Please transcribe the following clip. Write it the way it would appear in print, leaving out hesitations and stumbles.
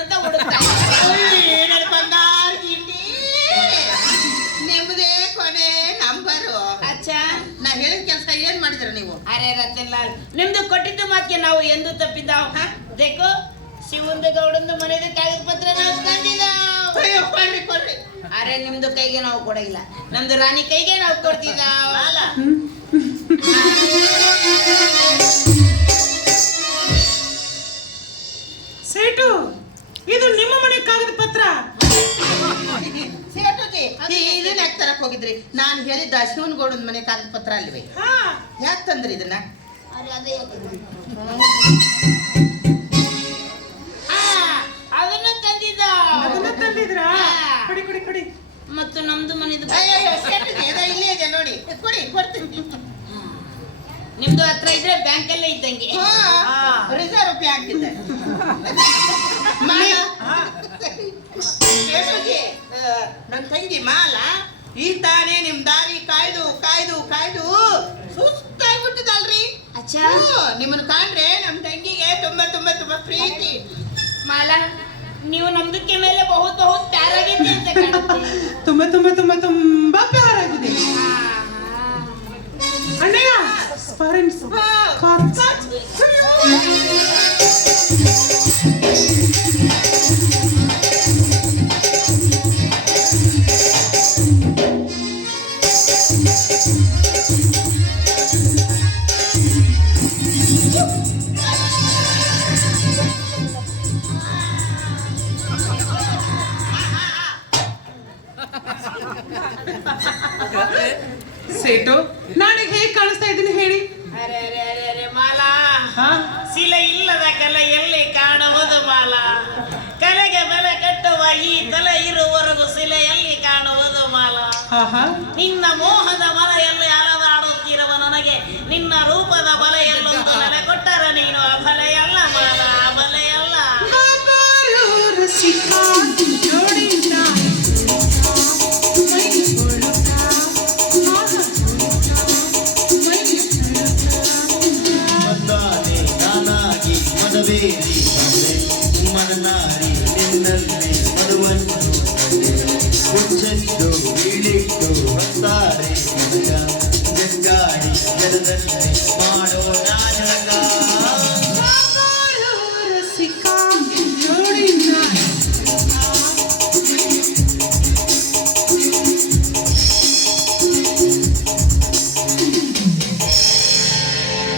ಅಂತ ಹುಡುಕ್ತಾ ನನ್ನ ಬಂಗಾರ ಗಿಂಡಿ ನಿಮ್ದೇ ಕೊನೆ ನಂಬರು. ಅಚ್ಚಾ ನಾ ಹೇಳಿದ ಕೆಲಸ ಏನ್ ಮಾಡಿದ್ರ ನೀವು? ಅರೆ ರತನ್ ಲಾಲ್, ನಿಮ್ದು ಕೊಟ್ಟಿದ್ದು ಮಾತಿಗೆ ನಾವು ಎಂದು ತಪ್ಪಿದ್ದಾವ್? ದೇಖೋ ಶಿವಂದು ಗೌಡಂದು ಮನೆದು ಕಾಗದ ಪತ್ರ ನಾವು ತಂದಿದ್ದಾವ್. ಅಯ್ಯೋ ಕೊಡ್ರಿ ಕೊಡ್ರಿ. ಅರೆ ನಿಮ್ದು ಕೈಗೆ ನಾವು ಕೊಡಗಿಲ್ಲ, ನಮ್ದು ರಾಣಿ ಕೈಗೆ ನಾವು ಕೊಡ್ತಿದ್ದಾವ್. ಸೇಟು, ಇದು ನಿಮ್ಮ ಮನೆ ಕಾಗದ ಪತ್ರ. ಸೇಟುಜಿ ಇದನ್ನ ಯಾಕೆ ತರಕ್ ಹೋಗಿದ್ರಿ? ನಾನು ಹೇಳಿದ್ದ ಶಿವನಗೌಡನ ಮನೆ ಕಾಗದ ಪತ್ರ ಅಲ್ವೇ? ಯಾಕೆ ತಂದ್ರಿ ಇದನ್ನ? ಅದನ್ನ ತಂದಿದ್ದ. ಅದನ್ನ ತಂದಿದ್ರಾ? ಕೊಡಿ ಕೊಡಿ ಕೊಡಿ. ಮತ್ತು ನಮ್ದು ಮನೆದು ಅಯ್ಯೋ ಸೇಟುಜಿ ಇದು ಇಲ್ಲೇ ಇದೆ ನೋಡಿ, ಕೊಡಿ ಕೊಡ್ತೀನಿ. ನಿಮ್ದು ಹತ್ರ ಇದ್ರೆ ಬ್ಯಾಂಕ್ ಅಲ್ಲೇ ಇದ್ದಂಗೆ. ರಿಸರ್ವ್ ಬ್ಯಾಂಕ್ ಇದೆ. ನನ್ ತಂಗಿ ಮಾಲ ಈ ತಾನೇ ನಿಮ್ ದಾರಿ ಕಾಯ್ದು ಕಾಯ್ದು ಕಾಯ್ದು ಸುಸ್ತಾಗ್ಬಿಟ್ಟಿದಲ್ರಿ. ಅಚ್ಚಾ ನಿಮ್ಮನ್ನ ಕಾಣ್ರೆ ನಮ್ ತಂಗಿಗೆ ತುಂಬಾ ತುಂಬಾ ತುಂಬಾ ಪ್ರೀತಿ. ಮಾಲಾ, ನೀವು ನಮ್ದಕ್ಕೆ ಮೇಲೆ ಬಹುತ್ ಬಹುತ್ ಪ್ಯಾರ್ ಆಗಿದ್ದೆ ಅಂತ ಕಾಣುತ್ತೆ. ತುಂಬಾ ತುಂಬಾ ತುಂಬಾ ತುಂಬಾ ಪ್ಯಾರ್ ಆಗಿದೆ. ಅಣ್ಣಯ್ಯ ಸ್ಪರೆನ್ಸ್ ಸೇಟು, ನಾಳೆ ಹೇಗೆ ಕಾಣಿಸ್ತಾ ಇದ್ದೀನಿ ಹೇಳಿ? ಅರೆ ಅರೆ ಅರೆ ಅರೆ ಮಾಲಾ, ಶಿಲೆ ಇಲ್ಲದ ಕಲೆ ಎಲ್ಲಿ ಕಾಣುವುದು ಮಾಲಾ? ಕಲೆಗೆ ಬೆಲೆ ಕಟ್ಟುವ ಈ ತಲೆ ಇರುವವರೆಗೂ ಶಿಲೆ ಎಲ್ಲಿ ಕಾಣುವುದು ಮಾಲಾ? ನಿನ್ನ ಮೋಹದ ಮನೆಯಲ್ಲಿ ಅಲದಾಡುತ್ತಿರುವ ನನಗೆ ನಿನ್ನ ರೂಪದ ಬಲೆಯಲ್ಲೊಂದು ನೆಲೆ ಕೊಟ್ಟರೆ ನೀನು ಅಬಲೆಯಲ್ಲ ಮಾಲಾ, ಅಬಲೆಯಲ್ಲ. ಮನನಾರಿ ನಿನ್ನಲ್ಲಿ ಮಧುವನ್ನು ಕುಚ್ಚೆದ್ದು ಬೀಳಿಟ್ಟು ಹೊತ್ತಾರೆ ಗಂಗಾಡಿ ಜಲದಲ್ಲಿ